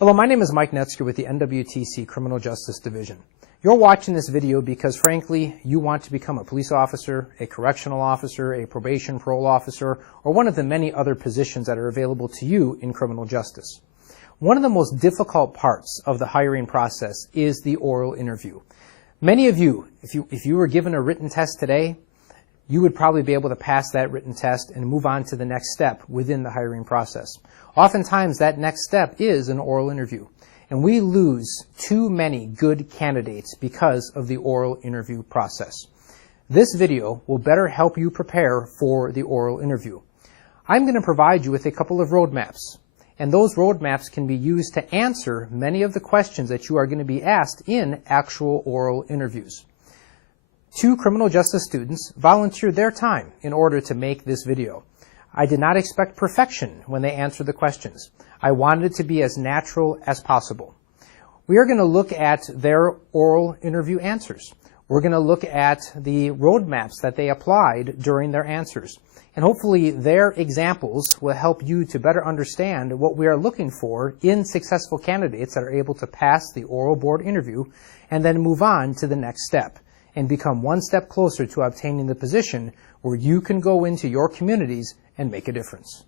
Hello, my name is Mike Knetzger with the NWTC Criminal Justice Division. You're watching this video because, frankly, you want to become a police officer, a correctional officer, a probation parole officer, or one of the many other positions that are available to you in criminal justice. One of the most difficult parts of the hiring process is the oral interview. Many of you, if you were given a written test today, you would probably be able to pass that written test and move on to the next step within the hiring process. Oftentimes, that next step is an oral interview, and we lose too many good candidates because of the oral interview process. This video will better help you prepare for the oral interview. I'm going to provide you with a couple of roadmaps, and those roadmaps can be used to answer many of the questions that you are going to be asked in actual oral interviews. 2 criminal justice students volunteered their time in order to make this video. I did not expect perfection when they answered the questions. I wanted it to be as natural as possible. We are going to look at their oral interview answers. We're going to look at the roadmaps that they applied during their answers. And hopefully their examples will help you to better understand what we are looking for in successful candidates that are able to pass the oral board interview and then move on to the next step and become one step closer to obtaining the position where you can go into your communities and make a difference.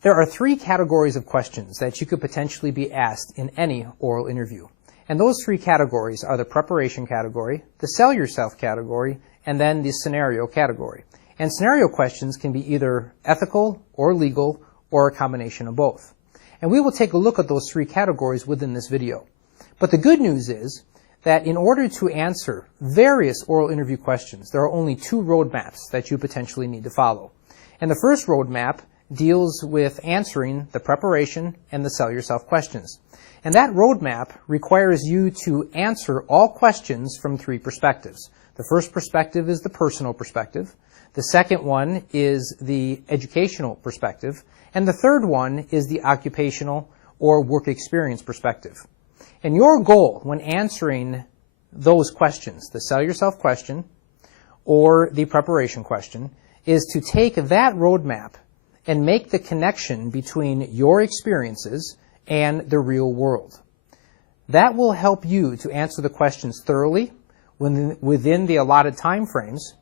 There are 3 categories of questions that you could potentially be asked in any oral interview. And those 3 categories are the preparation category, the sell yourself category, and then the scenario category. And scenario questions can be either ethical or legal or a combination of both. And we will take a look at those 3 categories within this video. But the good news is that in order to answer various oral interview questions, there are only 2 roadmaps that you potentially need to follow. And the first roadmap deals with answering the preparation and the sell yourself questions. And that roadmap requires you to answer all questions from 3 perspectives. The first perspective is the personal perspective. The second one is the educational perspective. And the third one is the occupational or work experience perspective. And your goal when answering those questions, the sell yourself question or the preparation question, is to take that roadmap and make the connection between your experiences and the real world. That will help you to answer the questions thoroughly within the allotted time frames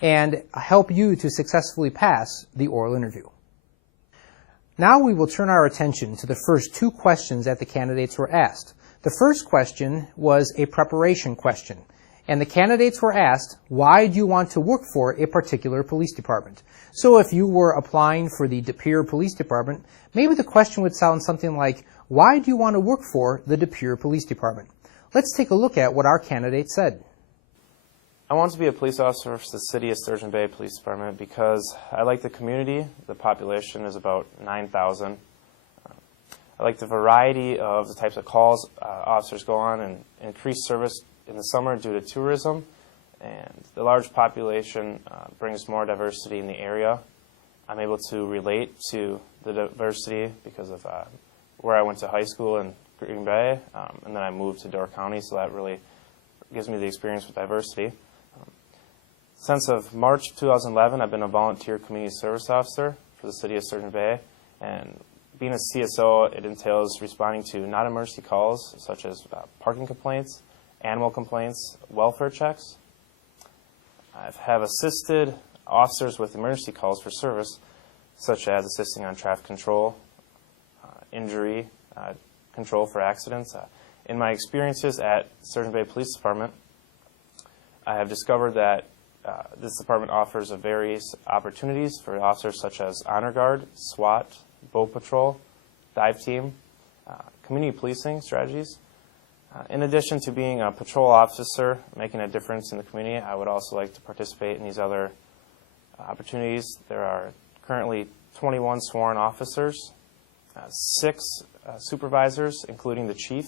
and help you to successfully pass the oral interview. Now we will turn our attention to the first 2 questions that the candidates were asked. The first question was a preparation question, and the candidates were asked, why do you want to work for a particular police department? So if you were applying for the De Pere Police Department, maybe the question would sound something like, why do you want to work for the De Pere Police Department? Let's take a look at what our candidate said. I want to be a police officer for the City of Sturgeon Bay Police Department because I like the community. The population is about 9,000. I like the variety of the types of calls officers go on and increased service in the summer due to tourism. And the large population brings more diversity in the area. I'm able to relate to the diversity because of where I went to high school in Green Bay, and then I moved to Door County, so that really gives me the experience with diversity. Since of March 2011, I've been a volunteer community service officer for the City of Sturgeon Bay, and being a CSO, it entails responding to non-emergency calls such as parking complaints, animal complaints, welfare checks. I have assisted officers with emergency calls for service, such as assisting on traffic control, injury control for accidents. In my experiences at Sturgeon Bay Police Department, I have discovered that this department offers various opportunities for officers such as Honor Guard, SWAT, Boat Patrol, Dive Team, community policing strategies. In addition to being a patrol officer, making a difference in the community, I would also like to participate in these other opportunities. There are currently 21 sworn officers, 6 supervisors, including the chief.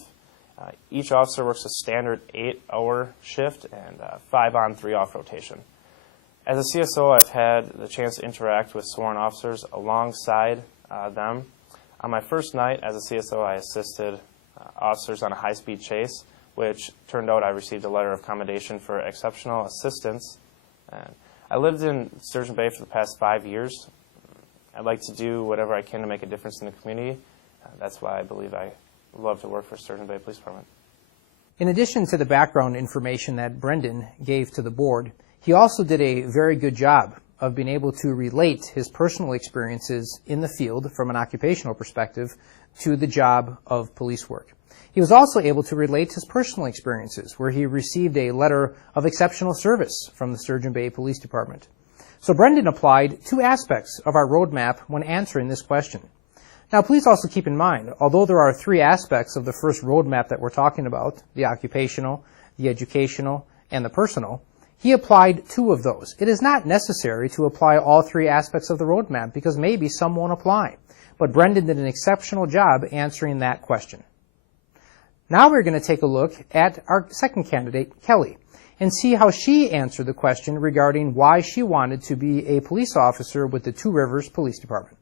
Each officer works a standard 8-hour shift and 5 on, 3 off rotation. As a CSO, I've had the chance to interact with sworn officers alongside them. On my first night as a CSO, I assisted officers on a high-speed chase, which turned out I received a letter of commendation for exceptional assistance. And I lived in Sturgeon Bay for the past 5 years. I'd like to do whatever I can to make a difference in the community. That's why I believe I love to work for Sturgeon Bay Police Department. In addition to the background information that Brendan gave to the board, he also did a very good job of being able to relate his personal experiences in the field from an occupational perspective to the job of police work. He was also able to relate his personal experiences, where he received a letter of exceptional service from the Sturgeon Bay Police Department. So Brendan applied two aspects of our roadmap when answering this question. Now, please also keep in mind, although there are three aspects of the first roadmap that we're talking about, the occupational, the educational, and the personal, he applied two of those. It is not necessary to apply all three aspects of the roadmap because maybe some won't apply. But Brendan did an exceptional job answering that question. Now we're going to take a look at our second candidate, Kelly, and see how she answered the question regarding why she wanted to be a police officer with the Two Rivers Police Department.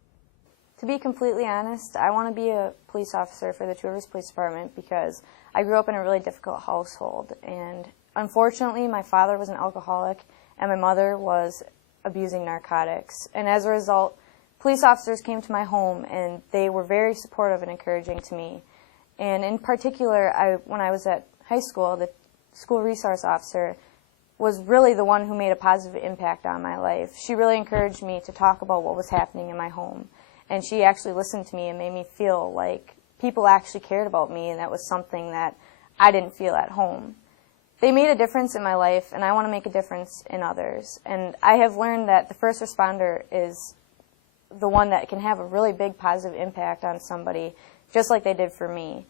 To be completely honest, I want to be a police officer for the Two Rivers Police Department because I grew up in a really difficult household, and unfortunately my father was an alcoholic and my mother was abusing narcotics. And as a result, police officers came to my home and they were very supportive and encouraging to me. And in particular, when I was at high school, the school resource officer was really the one who made a positive impact on my life. She really encouraged me to talk about what was happening in my home. And she actually listened to me and made me feel like people actually cared about me, and that was something that I didn't feel at home. They made a difference in my life, and I want to make a difference in others. And I have learned that the first responder is the one that can have a really big positive impact on somebody, just like they did for me.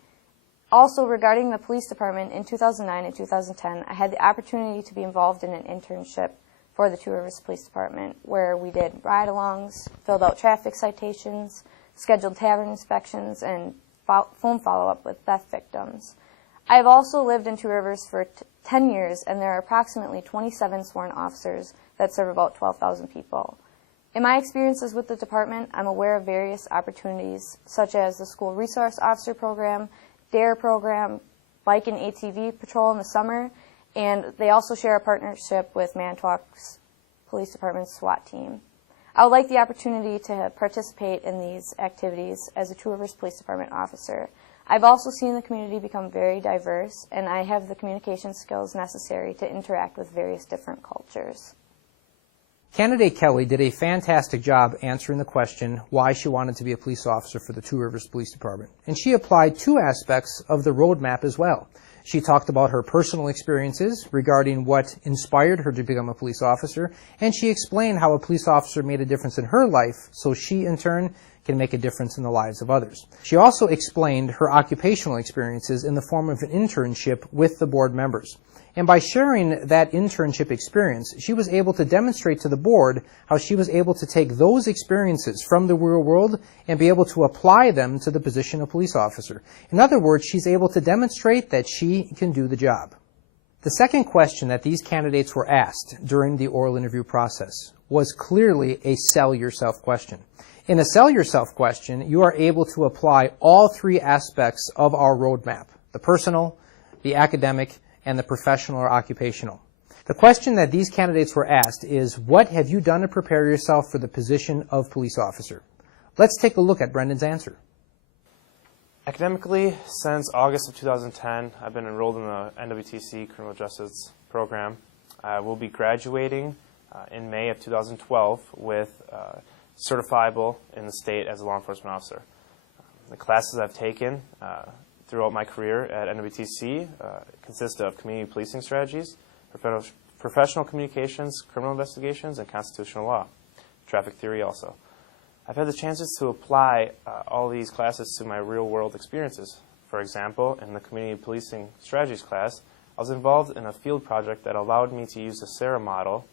Also, regarding the police department, in 2009 and 2010, I had the opportunity to be involved in an internship for the Two Rivers Police Department, where we did ride-alongs, filled out traffic citations, scheduled tavern inspections, and phone follow-up with theft victims. I have also lived in Two Rivers for 10 years, and there are approximately 27 sworn officers that serve about 12,000 people. In my experiences with the department, I'm aware of various opportunities, such as the School Resource Officer Program, DARE program, Bike and ATV Patrol in the summer, and they also share a partnership with Manitowoc's Police Department's SWAT team. I would like the opportunity to participate in these activities as a Two Rivers Police Department officer. I've also seen the community become very diverse, and I have the communication skills necessary to interact with various different cultures. Candidate Kelly did a fantastic job answering the question why she wanted to be a police officer for the Two Rivers Police Department. And she applied two aspects of the roadmap as well. She talked about her personal experiences regarding what inspired her to become a police officer, and she explained how a police officer made a difference in her life, so she, in turn, can make a difference in the lives of others. She also explained her occupational experiences in the form of an internship with the board members. And by sharing that internship experience, she was able to demonstrate to the board how she was able to take those experiences from the real world and be able to apply them to the position of police officer. In other words, she's able to demonstrate that she can do the job. The second question that these candidates were asked during the oral interview process was clearly a sell yourself question. In a sell yourself question, you are able to apply all three aspects of our roadmap: the personal, the academic, and the professional or occupational. The question that these candidates were asked is, what have you done to prepare yourself for the position of police officer? Let's take a look at Brendan's answer. Academically, since August of 2010, I've been enrolled in the NWTC Criminal Justice Program. I will be graduating in May of 2012 with certifiable in the state as a law enforcement officer. The classes I've taken throughout my career at NWTC consist of community policing strategies, professional communications, criminal investigations, and constitutional law, traffic theory also. I've had the chances to apply all these classes to my real-world experiences. For example, in the community policing strategies class, I was involved in a field project that allowed me to use the SARA model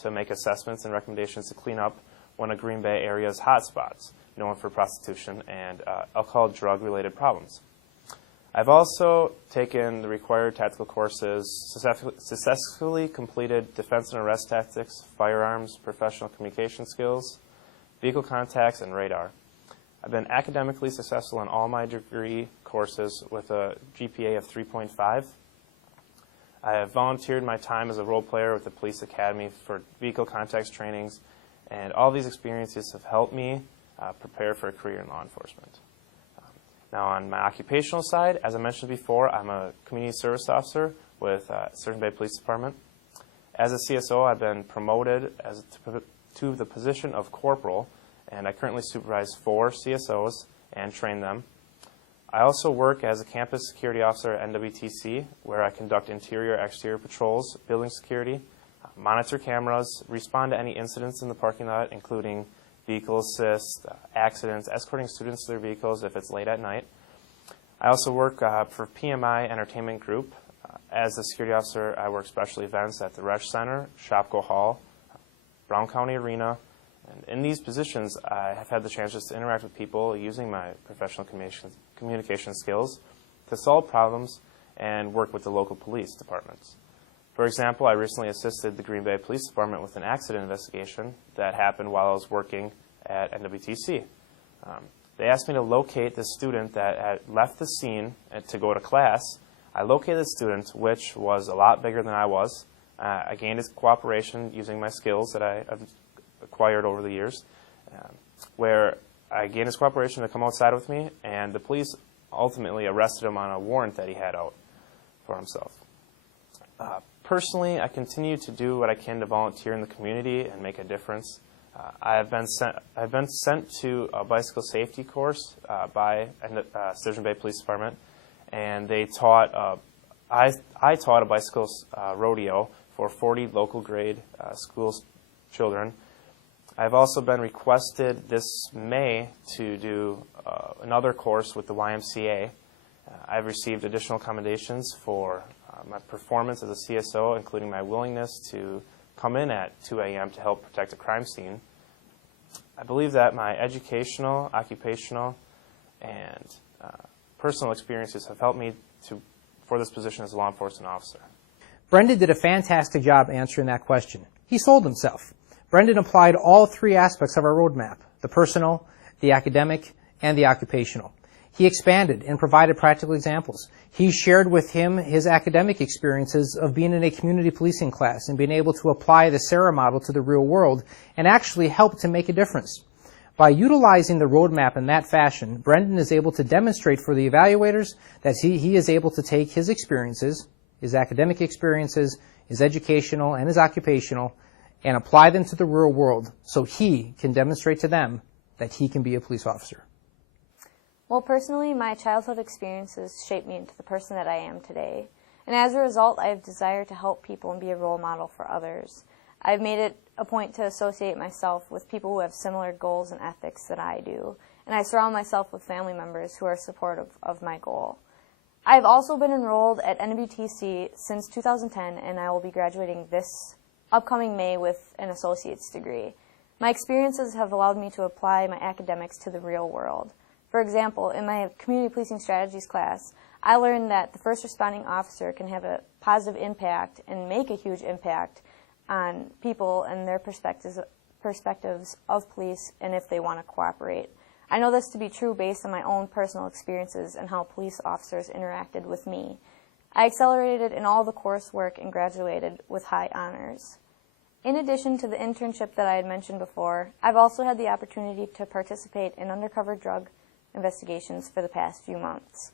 to make assessments and recommendations to clean up one of Green Bay area's hotspots, known for prostitution and alcohol drug-related problems. I've also taken the required tactical courses, successfully completed defense and arrest tactics, firearms, professional communication skills, vehicle contacts, and radar. I've been academically successful in all my degree courses with a GPA of 3.5. I have volunteered my time as a role player with the Police Academy for vehicle contacts trainings, and all these experiences have helped me prepare for a career in law enforcement. Now on my occupational side, as I mentioned before, I'm a community service officer with Sturgeon Bay Police Department. As a CSO, I've been promoted to the position of corporal, and I currently supervise 4 CSOs and train them. I also work as a campus security officer at NWTC, where I conduct interior-exterior patrols, building security, monitor cameras, respond to any incidents in the parking lot, including vehicle assist, accidents, escorting students to their vehicles if it's late at night. I also work for PMI Entertainment Group. As a security officer, I work special events at the Resch Center, Shopko Hall, Brown County Arena. And in these positions, I have had the chances to interact with people using my professional communication skills to solve problems and work with the local police departments. For example, I recently assisted the Green Bay Police Department with an accident investigation that happened while I was working at NWTC. They asked me to locate the student that had left the scene to go to class. I located the student, which was a lot bigger than I was. I gained his cooperation using my skills that I've acquired over the years, where I gained his cooperation to come outside with me, and the police ultimately arrested him on a warrant that he had out for himself. Personally, I continue to do what I can to volunteer in the community and make a difference. I've been sent to a bicycle safety course by Sturgeon Bay Police Department, and they taught. I taught a bicycle rodeo for 40 local grade school children. I've also been requested this May to do another course with the YMCA. I've received additional commendations for my performance as a CSO, including my willingness to come in at 2 a.m. to help protect a crime scene. I believe that my educational, occupational, and personal experiences have helped me for this position as a law enforcement officer. Brendan did a fantastic job answering that question. He sold himself. Brendan applied all 3 aspects of our roadmap: the personal, the academic, and the occupational. He expanded and provided practical examples. He shared with him his academic experiences of being in a community policing class and being able to apply the SARA model to the real world and actually help to make a difference. By utilizing the roadmap in that fashion, Brendan is able to demonstrate for the evaluators that he is able to take his experiences, his academic experiences, his educational and his occupational, and apply them to the real world so he can demonstrate to them that he can be a police officer. Well, personally, my childhood experiences shaped me into the person that I am today. And as a result, I have desire to help people and be a role model for others. I've made it a point to associate myself with people who have similar goals and ethics that I do. And I surround myself with family members who are supportive of my goal. I've also been enrolled at NWTC since 2010, and I will be graduating this upcoming May with an associate's degree. My experiences have allowed me to apply my academics to the real world. For example, in my community policing strategies class, I learned that the first responding officer can have a positive impact and make a huge impact on people and their perspectives of police and if they want to cooperate. I know this to be true based on my own personal experiences and how police officers interacted with me. I accelerated in all the coursework and graduated with high honors. In addition to the internship that I had mentioned before, I've also had the opportunity to participate in undercover drug investigations for the past few months.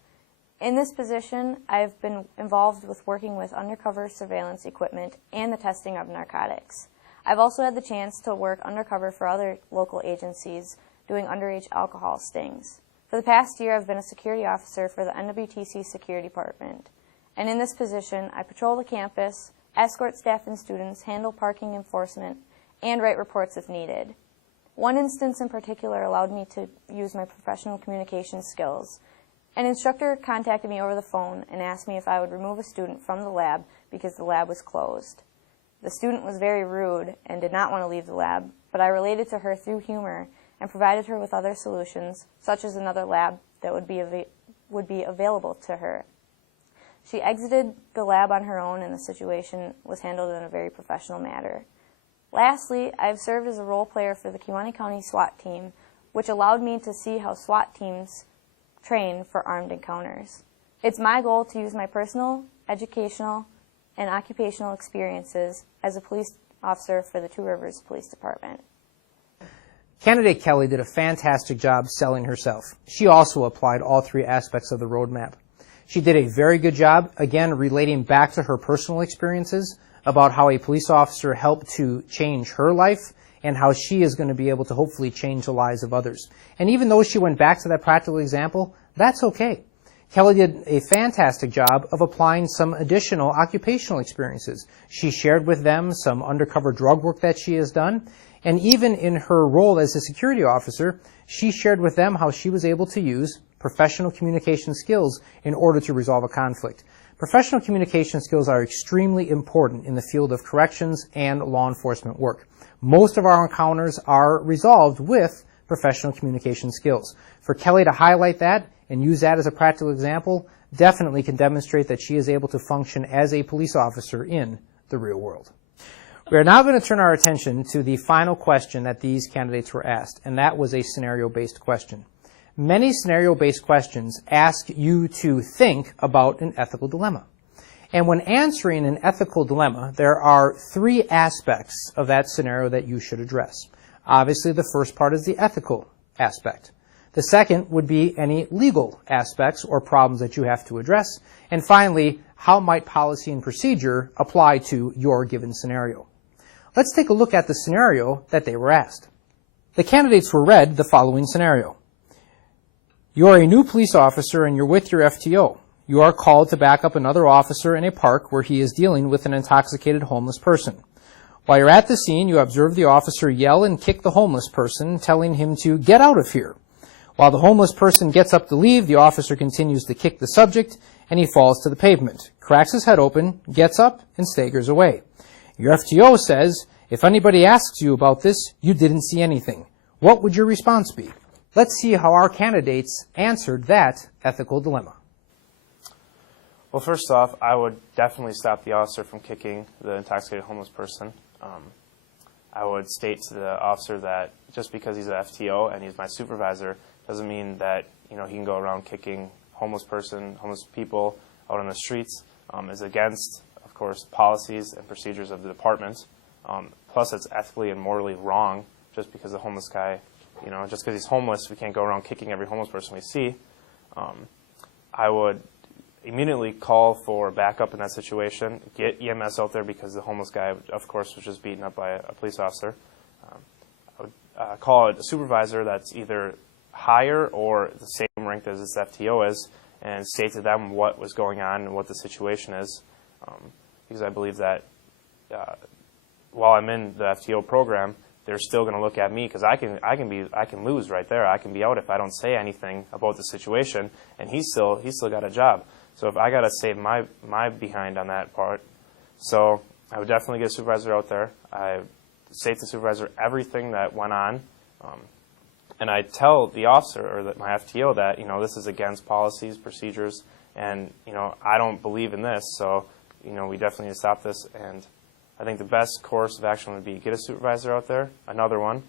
In this position, I've been involved with working with undercover surveillance equipment and the testing of narcotics. I've also had the chance to work undercover for other local agencies doing underage alcohol stings. For the past year, I've been a security officer for the NWTC Security Department. And in this position, I patrol the campus, escort staff and students, handle parking enforcement, and write reports if needed. One instance in particular allowed me to use my professional communication skills. An instructor contacted me over the phone and asked me if I would remove a student from the lab because the lab was closed. The student was very rude and did not want to leave the lab, but I related to her through humor and provided her with other solutions, such as another lab that would be available to her. She exited the lab on her own, and the situation was handled in a very professional manner. Lastly, I've served as a role player for the Kewaunee County SWAT team, which allowed me to see how SWAT teams train for armed encounters. It's my goal to use my personal, educational, and occupational experiences as a police officer for the Two Rivers Police Department. Candidate Kelly did a fantastic job selling herself. She also applied all three aspects of the roadmap. She did a very good job, again, relating back to her personal experiences about how a police officer helped to change her life and how she is going to be able to hopefully change the lives of others. And even though she went back to that practical example, that's okay. Kelly did a fantastic job of applying some additional occupational experiences. She shared with them some undercover drug work that she has done, and even in her role as a security officer, she shared with them how she was able to use professional communication skills in order to resolve a conflict. Professional communication skills are extremely important in the field of corrections and law enforcement work. Most of our encounters are resolved with professional communication skills. For Kelly to highlight that and use that as a practical example definitely can demonstrate that she is able to function as a police officer in the real world. We are now going to turn our attention to the final question that these candidates were asked, and that was a scenario-based question. Many scenario-based questions ask you to think about an ethical dilemma. And when answering an ethical dilemma, there are three aspects of that scenario that you should address. Obviously, the first part is the ethical aspect. The second would be any legal aspects or problems that you have to address. And finally, how might policy and procedure apply to your given scenario? Let's take a look at the scenario that they were asked. The candidates were read the following scenario. You are a new police officer and you're with your FTO. You are called to back up another officer in a park where he is dealing with an intoxicated homeless person. While you're at the scene, you observe the officer yell and kick the homeless person, telling him to get out of here. While the homeless person gets up to leave, the officer continues to kick the subject, and he falls to the pavement, cracks his head open, gets up, and staggers away. Your FTO says, if anybody asks you about this, you didn't see anything. What would your response be? Let's see how our candidates answered that ethical dilemma. Well, first off, I would definitely stop the officer from kicking the intoxicated homeless person. I would state to the officer that just because he's an FTO and he's my supervisor doesn't mean that he can go around kicking homeless people out on the streets. Is against, of course, policies and procedures of the department. Plus, it's ethically and morally wrong just because the homeless guy, just because he's homeless, we can't go around kicking every homeless person we see. I would immediately call for backup in that situation, get EMS out there because the homeless guy, of course, was just beaten up by a police officer. I would call a supervisor that's either higher or the same ranked as this FTO is and state to them what was going on and what the situation is. Because I believe that while I'm in the FTO program, they're still going to look at me because I can lose right there. I can be out if I don't say anything about the situation, and he's still got a job. So if I got to save my behind on that part, so I would definitely get a supervisor out there. I say to the supervisor everything that went on, and I tell the officer or my FTO that this is against policies, procedures, and I don't believe in this. So we definitely need to stop this. And I think the best course of action would be get a supervisor out there, another one,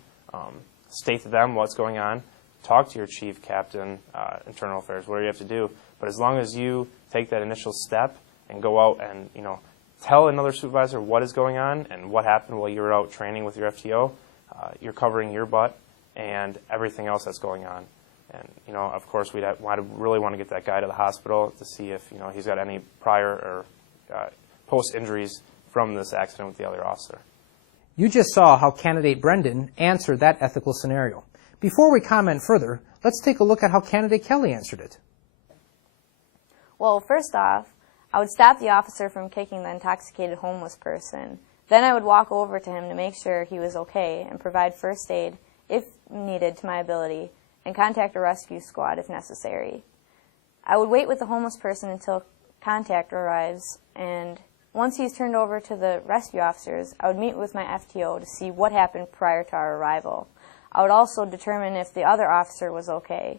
state to them what's going on, talk to your chief, captain, internal affairs, whatever you have to do. But as long as you take that initial step and go out and tell another supervisor what is going on and what happened while you were out training with your FTO, you're covering your butt and everything else that's going on. And of course, we'd really want to get that guy to the hospital to see if he's got any prior or post injuries from this accident with the other officer. You just saw how candidate Brendan answered that ethical scenario. Before we comment further, let's take a look at how candidate Kelly answered it. Well, first off, I would stop the officer from kicking the intoxicated homeless person. Then I would walk over to him to make sure he was okay and provide first aid, if needed to my ability, and contact a rescue squad if necessary. I would wait with the homeless person until contact arrives, and once he's turned over to the rescue officers, I would meet with my FTO to see what happened prior to our arrival. I would also determine if the other officer was okay.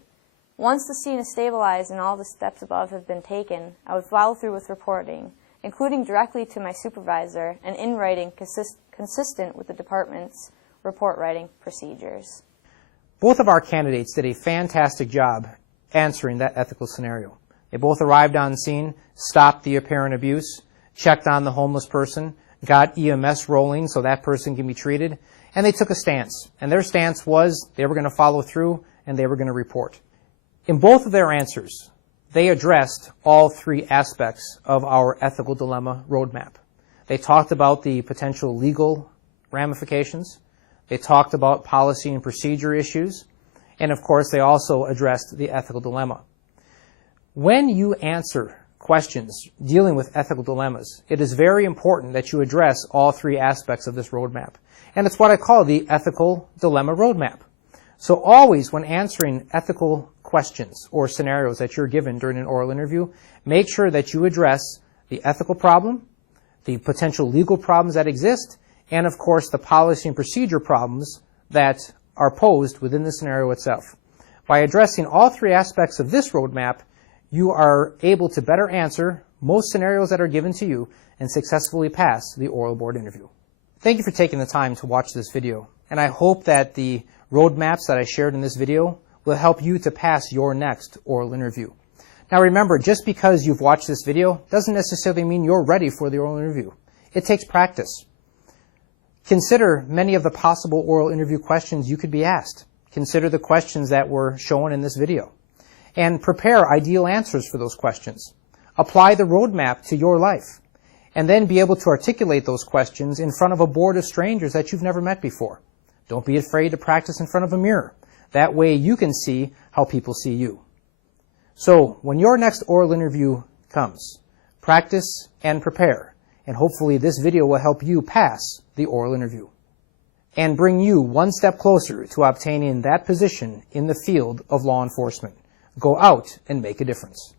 Once the scene is stabilized and all the steps above have been taken, I would follow through with reporting, including directly to my supervisor and in writing consistent with the department's report writing procedures. Both of our candidates did a fantastic job answering that ethical scenario. They both arrived on scene, stopped the apparent abuse, checked on the homeless person, got EMS rolling so that person can be treated, and they took a stance. And their stance was they were going to follow through and they were going to report. In both of their answers, they addressed all three aspects of our ethical dilemma roadmap. They talked about the potential legal ramifications. They talked about policy and procedure issues. And of course, they also addressed the ethical dilemma. When you answer questions dealing with ethical dilemmas, it is very important that you address all three aspects of this roadmap. And it's what I call the ethical dilemma roadmap. So always when answering ethical questions or scenarios that you're given during an oral interview, make sure that you address the ethical problem, the potential legal problems that exist, and of course the policy and procedure problems that are posed within the scenario itself. By addressing all three aspects of this roadmap, you are able to better answer most scenarios that are given to you and successfully pass the oral board interview. Thank you for taking the time to watch this video, and I hope that the roadmaps that I shared in this video will help you to pass your next oral interview. Now remember, just because you've watched this video doesn't necessarily mean you're ready for the oral interview. It takes practice. Consider many of the possible oral interview questions you could be asked. Consider the questions that were shown in this video. And prepare ideal answers for those questions. Apply the roadmap to your life. And then be able to articulate those questions in front of a board of strangers that you've never met before. Don't be afraid to practice in front of a mirror. That way you can see how people see you. So when your next oral interview comes, practice and prepare. And hopefully this video will help you pass the oral interview and bring you one step closer to obtaining that position in the field of law enforcement. Go out and make a difference.